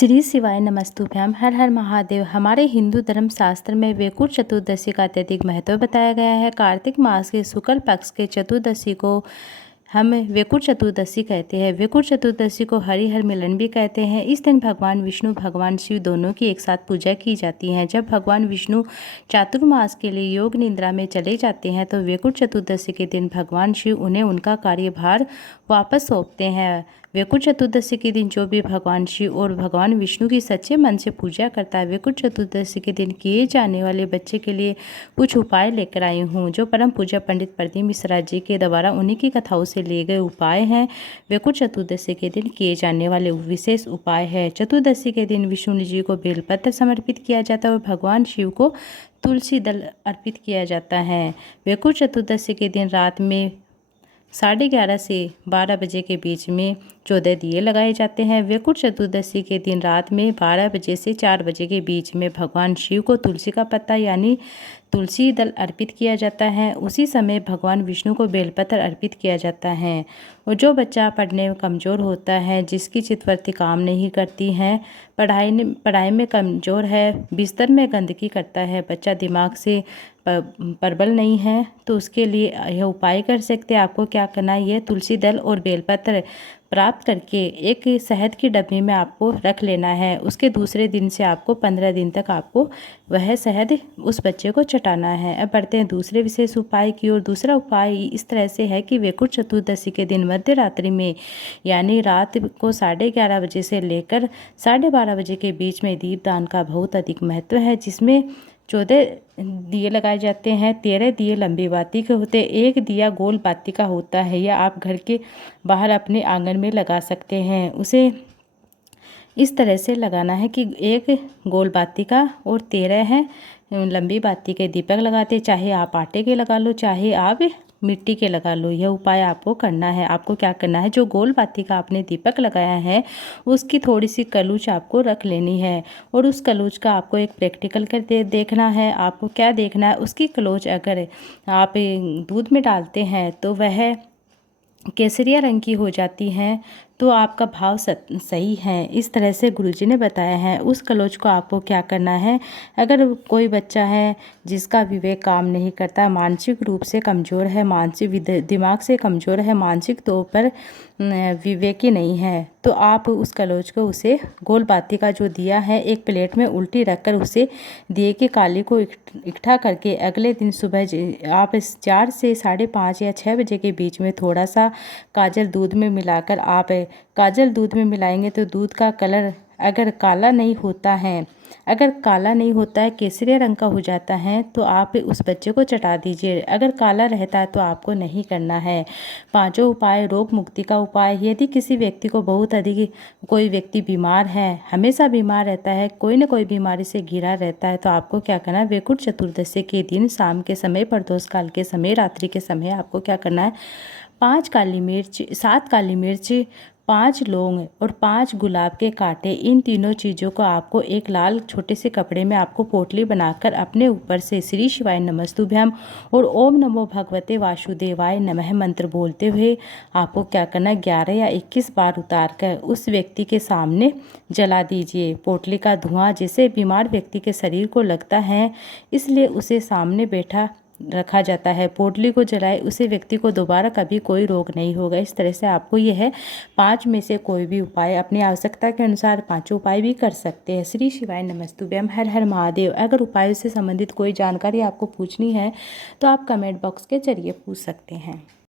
श्री शिवाय नमस्तुभ्याम। हर हर महादेव। हमारे हिंदू धर्म शास्त्र में वैकुंठ चतुर्दशी का अत्यधिक महत्व बताया गया है। कार्तिक मास के शुक्ल पक्ष के चतुर्दशी को हम वैकुंठ चतुर्दशी कहते हैं। वैकुंठ चतुर्दशी को हरिहर मिलन भी कहते हैं। इस दिन भगवान विष्णु भगवान शिव दोनों की एक साथ पूजा की जाती है। जब भगवान विष्णु चातुर्मास के लिए योग निद्रा में चले जाते हैं तो वैकुंठ चतुर्दशी के दिन भगवान शिव उन्हें उनका कार्यभार वापस सौंपते हैं। वैकुंठ चतुर्दशी के दिन जो भी भगवान शिव और भगवान विष्णु की सच्चे मन से पूजा करता है, वैकुंठ चतुर्दशी के दिन किए जाने वाले बच्चे के लिए कुछ उपाय लेकर आई हूँ, जो परम पूज्य पंडित प्रदीप मिश्रा जी के द्वारा उन्हीं की कथाओं से लिए गए उपाय हैं। वैकुंठ चतुर्दशी के दिन किए जाने वाले विशेष उपाय है। चतुर्दशी के दिन विष्णु जी को बेलपत्र समर्पित किया जाता है और भगवान शिव को तुलसी दल अर्पित किया जाता है। वैकुंठ चतुर्दशी के दिन रात में 11:30 से 12 बजे के बीच में 14 दिए लगाए जाते हैं। वैकुंठ चतुर्दशी के दिन रात में 12 बजे से 4 बजे के बीच में भगवान शिव को तुलसी का पत्ता यानी तुलसी दल अर्पित किया जाता है। उसी समय भगवान विष्णु को बेलपत्र अर्पित किया जाता है। और जो बच्चा पढ़ने में कमज़ोर होता है, जिसकी चित्तवृत्ति काम नहीं करती है, पढ़ाई में कमज़ोर है, बिस्तर में गंदगी करता है, बच्चा दिमाग से प्रबल नहीं है, तो उसके लिए यह उपाय कर सकते हैं। आपको क्या करना है, यह तुलसी दल और बेलपत्र प्राप्त करके एक शहद की डब्बी में आपको रख लेना है। उसके दूसरे दिन से आपको 15 दिन तक आपको वह शहद उस बच्चे को चटाना है। अब बढ़ते हैं दूसरे विशेष उपाय की ओर। दूसरा उपाय इस तरह से है कि वैकुंठ चतुर्दशी के दिन मध्य रात्रि में यानी रात को 11:30 बजे से लेकर 12:30 बजे के बीच में दीपदान का बहुत अधिक महत्व है, जिसमें 14 दिए लगाए जाते हैं। 13 दिए लंबी बाती के होते हैं, एक दिया गोल बाती का होता है, या आप घर के बाहर अपने आंगन में लगा सकते हैं। उसे इस तरह से लगाना है कि एक गोल बाती का और 13 है लंबी बाती के दीपक लगाते। चाहे आप आटे के लगा लो, चाहे आप मिट्टी के लगा लो। यह उपाय आपको करना है। आपको क्या करना है, जो गोल बाती का आपने दीपक लगाया है उसकी थोड़ी सी कलूच आपको रख लेनी है और उस कलूच का आपको एक प्रैक्टिकल कर देखना है। आपको क्या देखना है, उसकी कलूच अगर आप दूध में डालते हैं तो वह केसरिया रंग की हो जाती हैं, तो आपका भाव सही है। इस तरह से गुरुजी ने बताया है। उस कलोच को आपको क्या करना है, अगर कोई बच्चा है जिसका विवेक काम नहीं करता, मानसिक रूप से कमज़ोर है, मानसिक दिमाग से कमज़ोर है, मानसिक तौर पर विवेकी नहीं है, तो आप उस कलोच को उसे गोल बाती का जो दिया है एक प्लेट में उल्टी रखकर उसे दिए की काली को इकट्ठा करके अगले दिन सुबह आप 4 से 5:30 या 6 बजे के बीच में थोड़ा सा काजल दूध में मिलाकर आप काजल दूध में मिलाएंगे तो दूध का कलर अगर काला नहीं होता है, केसरिया रंग का हो जाता है, तो आप उस बच्चे को चटा दीजिए। अगर काला रहता है तो आपको नहीं करना है। पांचों उपाय रोग मुक्ति का उपाय। यदि किसी व्यक्ति को बहुत अधिक कोई व्यक्ति बीमार है, हमेशा बीमार रहता है, कोई न कोई बीमारी से घिरा रहता है, तो आपको क्या करना है, वैकुंठ चतुर्दशी के दिन शाम के समय, प्रदोष काल के समय, रात्रि के समय आपको क्या करना है, 5 काली मिर्च, 7 काली मिर्च, 5 लौंग और 5 गुलाब के कांटे, इन तीनों चीज़ों को आपको एक लाल छोटे से कपड़े में आपको पोटली बनाकर अपने ऊपर से श्री शिवाय नमस्तुभ्याम और ओम नमो भगवते वासुदेवाय नमः मंत्र बोलते हुए आपको क्या करना है, 11 या 21 बार उतार कर उस व्यक्ति के सामने जला दीजिए। पोटली का धुआं जिसे बीमार व्यक्ति के शरीर को लगता है, इसलिए उसे सामने बैठा रखा जाता है। पोटली को जलाए उसे व्यक्ति को दोबारा कभी कोई रोग नहीं होगा। इस तरह से आपको यह 5 में से कोई भी उपाय अपनी आवश्यकता के अनुसार 5 उपाय भी कर सकते हैं। श्री शिवाय नमस्तुभ्याम। हर हर महादेव। अगर उपायों से संबंधित कोई जानकारी आपको पूछनी है तो आप कमेंट बॉक्स के जरिए पूछ सकते हैं।